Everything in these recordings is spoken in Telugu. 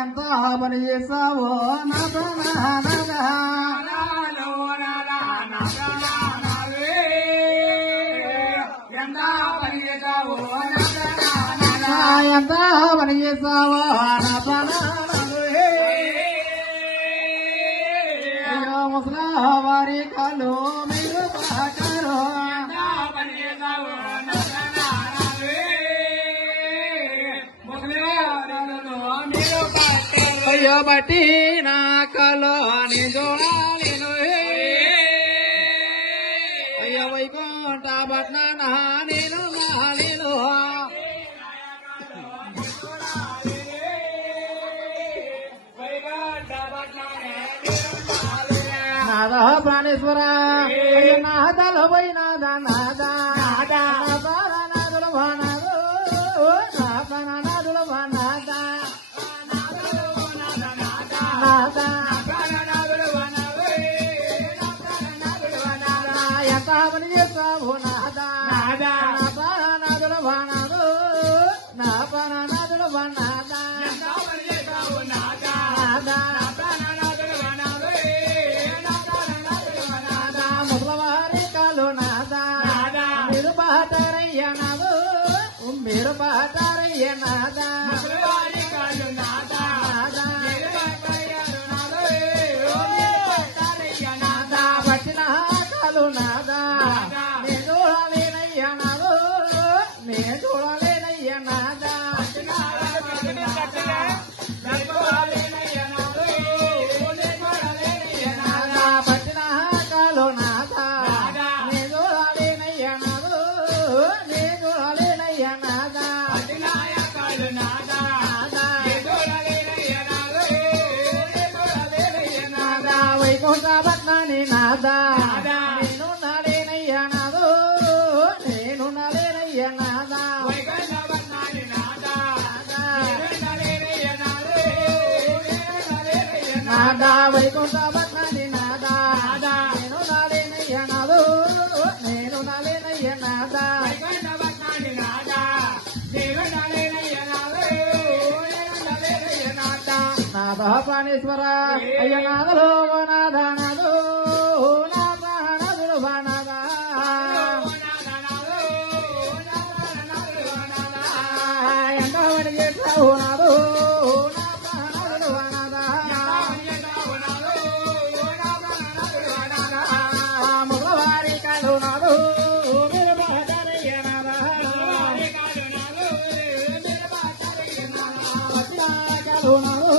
ఎంత పని చేసావో నాదా ఎంత పని చేసావో ముసలా వారి కాళ్ళు మీరు పాటారు అయ్యో బట్టి నా కలో అని చూడాలను అయ్యో వైకుంఠ పట్న నేను మాలిను నాదా ప్రాణేశ్వర అయ్యో నాదలో పోయినాదా నాదా నాదుల వానాదు నాదుల వానాదా ఎంత పని చేస్తావు నాదా నాదుల వానాదు నా ప్రాణనాదుల వానాదా ముసలవారి కాలు నాదా మీరు పాటారయ్య నాదు మీరు పాటారయ్య నాదా పట్టిన కాలు నాదా నేను చూడలేనయ్య నాదు నేను చూడలేనయ్య నాదా పట్టిన కాలు నాదా నేను చూడలేనయ్య నాదు నేను చూడలేనయ్య నాదా వైకుంఠ పట్నాన్ని నాదా నేను నాలేనయ్య నాదు నేను నాలేనయ్య నాదా నాదా వైకుంఠ పట్నాన్ని నాదా నేను నాలేనయ్య నాదు నేను నాలేనయ్య నాదా నాదా ప్రాణేశ్వర అయ్య నాదలో నాదా నాదు నా ప్రాణనాదులు బానాదా ఎంత పని చేస్తావు నాదు నా ప్రాణనాదులు బానాదా మగవారి కాదు నాదు మీరు బాటారయ్య నాదా కాదు నాదు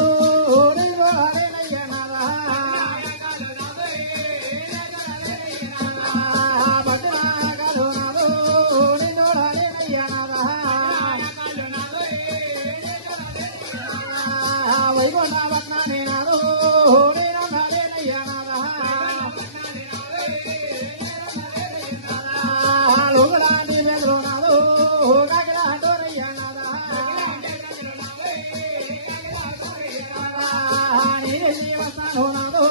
వైకుంఠ పట్నాన్ని నాదు నేను నాలేనయ్య నాదా లోగలాంటి వెదురు నాదు నగలాటోరయ్య నాదా నేనే జీవస్తాను నాదు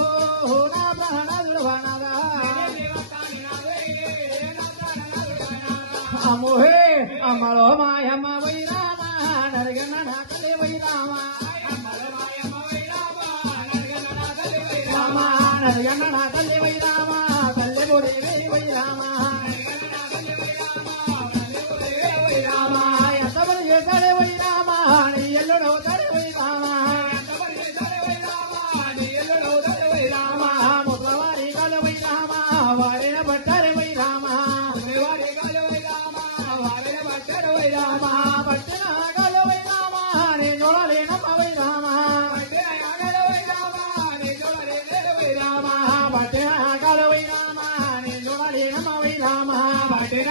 నా ప్రాణనాదులు నాదా అమ్మోహే అమ్మలో మాయమ్మ వైరామ నరగన నా కలే వైరామ నరగన నా కలే వైరామ కల్లె బొడే వైరామ ఎంత పని చేశాడే వైరామ నీ ఎల్లుడో తడే వైరామ ముసలవారి కాలు వైరామ వారిన పట్టారే వైరామ పట్టిన కాలు వైరామ నేను చూడలేనమ్మ వైరామ పట్టిన కాలు వైరామ నేను చూడలేనమ్మ వైరామ పట్టిన